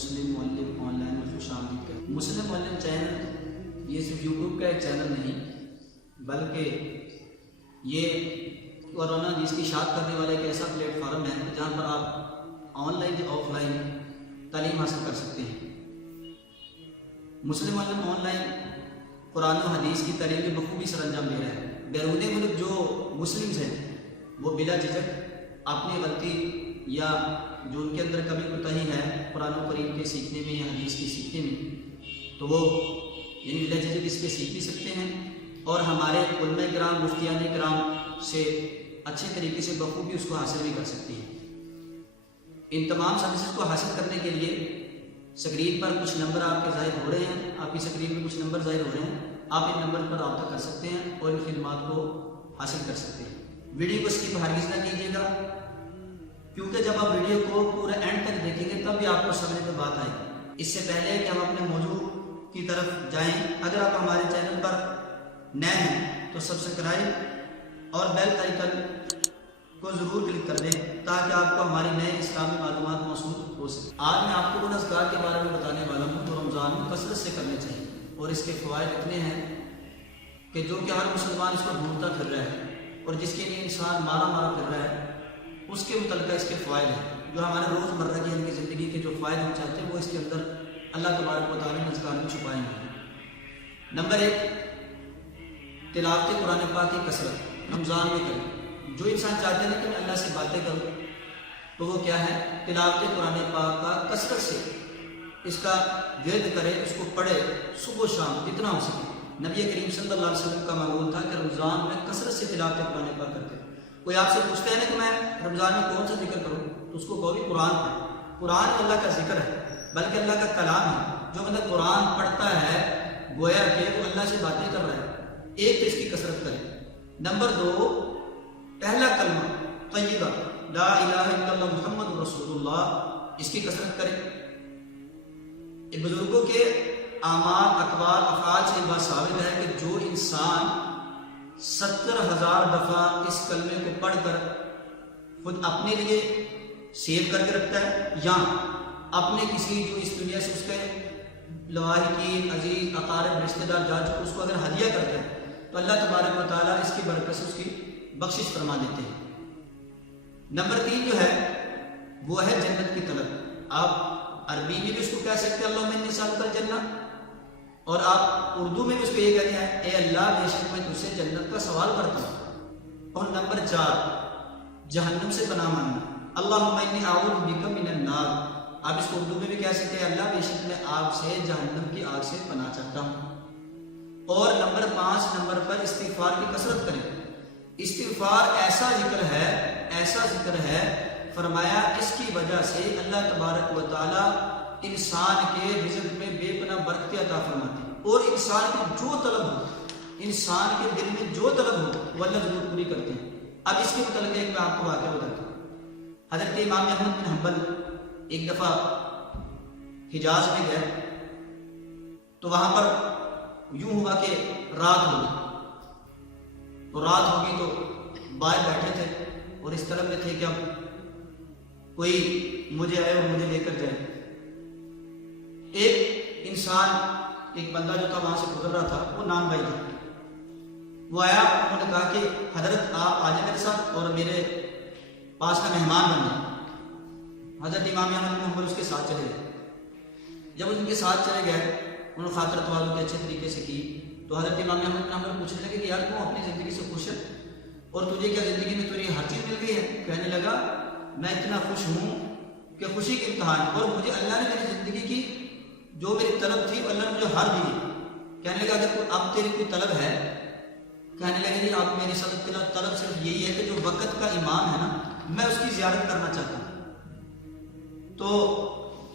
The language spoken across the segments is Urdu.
مسلم معلم آن لائن میں خوش آمدید کریں۔ مسلم معلم چینل یہ صرف یوٹیوب کا ایک چینل نہیں بلکہ یہ قرآن حدیث کی اشاعت کرنے والا ایک ایسا پلیٹ فارم ہے جہاں پر آپ آن لائن یا آف لائن تعلیم حاصل کر سکتے ہیں۔ مسلم معلم آن لائن قرآن و حدیث کی تعلیم میں بخوبی سر انجام دے رہا ہے۔ بیرون ملک جو مسلمز ہیں وہ بلا جھجک اپنی غلطی یا جو ان کے اندر کمی کوتاہی ہے قرآن و کریم کے سیکھنے میں یا حدیث کے سیکھنے میں تو وہ یعنی بلا جھجک اس پہ سیکھ بھی سکتے ہیں اور ہمارے علماء کرام مفتیان کرام سے اچھے طریقے سے بخوبی اس کو حاصل بھی کر سکتے ہیں۔ ان تمام سروسز کو حاصل کرنے کے لیے اسکرین پر کچھ نمبر آپ کے ظاہر ہو رہے ہیں، آپ کی اسکرین پر کچھ نمبر ظاہر ہو رہے ہیں، آپ ان نمبر پر رابطہ کر سکتے ہیں اور ان خدمات کو حاصل کر سکتے ہیں۔ ویڈیو کو اسکپ ہرگز نہ کیجیے گا کیونکہ جب آپ ویڈیو کو پورا اینڈ تک دیکھیں گے تب بھی آپ کو سمجھ میں بات آئے گی۔ اس سے پہلے کہ ہم اپنے موضوع کی طرف جائیں، اگر آپ ہمارے چینل پر نئے ہیں تو سبسکرائب اور بیل آئیکن کو ضرور کلک کر دیں تاکہ آپ کو ہماری نئے اسلامی معلومات موصول ہو سکے۔ آج میں آپ کو ان اذکار کے بارے میں بتانے والا ہوں تو رمضان میں کثرت سے کرنے چاہیے اور اس کے فوائد اتنے ہیں کہ جو کہ ہر مسلمان اس کو ڈھونڈتا پھر رہا ہے اور جس کے لیے انسان مارا مارا پھر رہا ہے اس کے متعلقہ اس کے فوائد ہیں جو ہمارے روز مرہ کی کی زندگی کے جو فوائد ہم چاہتے ہیں وہ اس کے اندر اللہ تبارک و تعالیٰ نے اذکار میں چھپائے ہیں۔ نمبر 1، تلاوت قرآن پاک کی کثرت رمضان میں کریں۔ جو انسان چاہتے ہیں کہ میں اللہ سے باتیں کروں تو وہ کیا ہے، تلاوت قرآن پاک کا کثرت سے اس کا ورد کرے، اس کو پڑھے صبح و شام جتنا ہو سکے۔ نبی کریم صلی اللہ علیہ وسلم کا معمول تھا کہ رمضان میں کثرت سے تلاوت قرآن پاک کرتے۔ کوئی آپ سے پوچھتا ہے نا کہ میں رمضان میں کون سا ذکر کروں تو اس کو کہو بھی قرآن پڑھ۔ قرآن اللہ کا ذکر ہے بلکہ اللہ کا کلام ہے۔ جو بندہ قرآن پڑھتا ہے گویا کہ وہ اللہ سے باتیں کر رہا ہے۔ ایک تو اس کی کثرت کرے۔ نمبر 2، پہلا کلمہ طیبہ لا الہ الا اللہ محمد رسول اللہ، اس کی کثرت کرے۔ بزرگوں کے اعمال اقوال افعال سے بات ثابت ہے کہ جو انسان 70,000 دفعہ اس کلمے کو پڑھ کر خود اپنے لیے سیو کر کے رکھتا ہے یا اپنے کسی جو اس دنیا سے اس کے لواحقین عزیز اقارب رشتہ دار جا چکے اس کو اگر ہدیہ کرتا ہے تو اللہ تبارک و تعالیٰ اس کی برکت سے اس کی بخشش فرما دیتے ہیں۔ نمبر 3 جو ہے وہ ہے جنت کی طلب۔ آپ عربی میں بھی اس کو کہہ سکتے ہیں اللہم انی اسألک الجنہ، اور آپ اردو میں بھی اس کو یہ کہتے ہیں اے اللہ بے شک میں تجھ سے جنت کا سوال کرتا ہوں۔ اور نمبر 4، جہنم سے پناہ مانگنا، اللہم انی اعوذ بک من النار۔ آپ اس کو اردو میں بھی کہہ سکتے ہیں اللہ بے شک میں آپ سے جہنم کی آگ سے پناہ چاہتا ہوں۔ اور نمبر 5 نمبر پر استغفار کی کثرت کریں۔ استغفار ایسا ذکر ہے فرمایا اس کی وجہ سے اللہ تبارک و تعالی انسان کے رزق میں بے پناہ برکت عطا فرماتے ہیں اور انسان کی جو طلب ہو، انسان کے دل میں جو طلب ہو وہ اللہ ضرور پوری کرتے ہیں۔ اب اس کے متعلق ایک میں آپ کو واقعہ بتاتا ہوں۔ حضرت امام احمد بن حنبل ایک دفعہ حجاز میں گئے تو وہاں پر یوں ہوا کہ رات ہو گئی، تو رات ہوگی تو باہر بیٹھے تھے اور اس طرح میں تھے کہ اب کوئی مجھے آئے اور مجھے لے کر جائے۔ ایک انسان، ایک بندہ جو تھا وہاں سے گزر رہا تھا، وہ نام بھائی تھا، وہ آیا، انہوں نے کہا کہ حضرت آپ آ جائیں میرے ساتھ اور میرے پاس کا مہمان بن جائیں۔ حضرت امام احمد بن حنبل اس کے ساتھ چلے گئے۔ جب ان کے ساتھ چلے گئے انہوں نے خاطر توازن کے اچھے طریقے سے کی تو حضرت امام احمد بن حنبل پوچھنے لگے کہ یار تم اپنی زندگی سے خوش ہے اور تجھے کیا زندگی میں تجھے ہر چیز مل گئی ہے؟ کہنے لگا میں اتنا خوش ہوں کہ خوشی کے امتحان، اور مجھے اللہ نے میری زندگی کی جو میری طلب تھی اللہ نے مجھے ہر دی۔ کہنے لگا اگر اب تیری کوئی طلب ہے، کہنے لگے جی اب میری طلب صرف یہی ہے کہ جو وقت کا امام ہے نا میں اس کی زیارت کرنا چاہتا ہوں۔ تو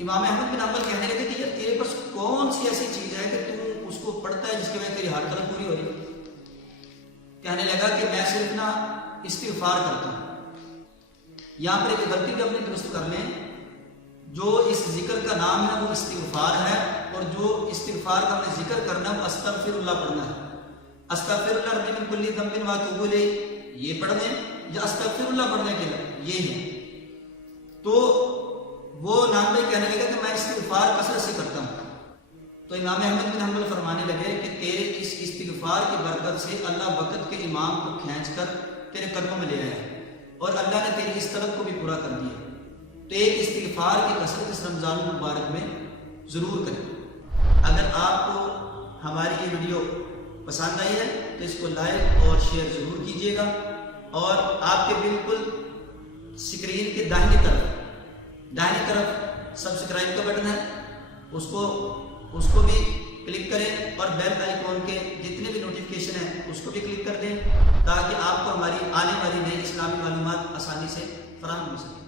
امام احمد بن حنبل کہنے لگے کہ یار تیرے پاس کون سی ایسی چیز ہے کہ تو اس کو پڑھتا ہے جس کی وجہ سے تیری ہر طلب پوری ہو رہی ہے؟ کہنے لگا کہ میں صرف نا استغفار کرتا ہوں۔ یہاں پر ایک غلطی بھی اپنے درست کر لیں، جو اس ذکر کا نام ہے وہ استغفار ہے اور جو استغفار کا ہم نے ذکر کرنا ہے وہ استغفر اللہ پڑھنا ہے۔ استغفر اللہ ربی من کل ذنب واتوب الیہ یہ پڑھ لیں یا استغفر اللہ پڑھنے کے لیے یہ ہے۔ تو وہ نان بھائی کہنے لگا کہ میں استغفار کثرت سے کرتا ہوں. تو امام احمد بن حنبل فرمانے لگے کہ تیرے اس استغفار کی برکت سے اللہ وقت کے امام کو کھینچ کر تیرے قدموں میں لے آیا اور اللہ نے تیری اس طلب کو بھی پورا کر دیا. تو ایک استغفار کی کثرت اس رمضان المبارک میں ضرور کریں. اگر آپ کو ہماری یہ ویڈیو پسند آئی ہے تو اس کو لائک اور شیئر ضرور کیجیے گا. اور آپ کے بالکل اسکرین کے داہنی طرف سبسکرائب کا بٹن ہے، اس کو بھی کلک کریں اور بیل آئیکن کے جتنے بھی نوٹیفیکیشن ہیں اس کو بھی کلک کر دیں تاکہ آپ کو ہماری آنے والی نئی اسلامی معلومات آسانی سے فراہم ہو سکیں.